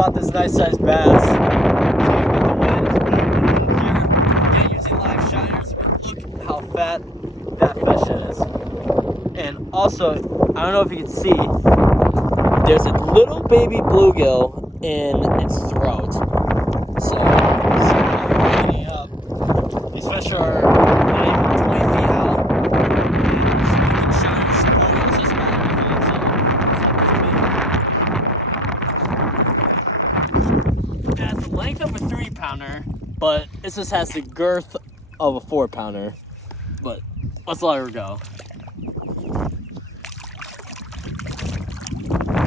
caught this nice sized bass. Again, using live shiners, but look how fat that fish is. And also, I don't know if you can see, there's a little baby bluegill in its throat. So, cleaning up. These fish are not even 20 feet out. It has the length of a 3-pounder, but it just has the girth of a 4-pounder. But let's let her go.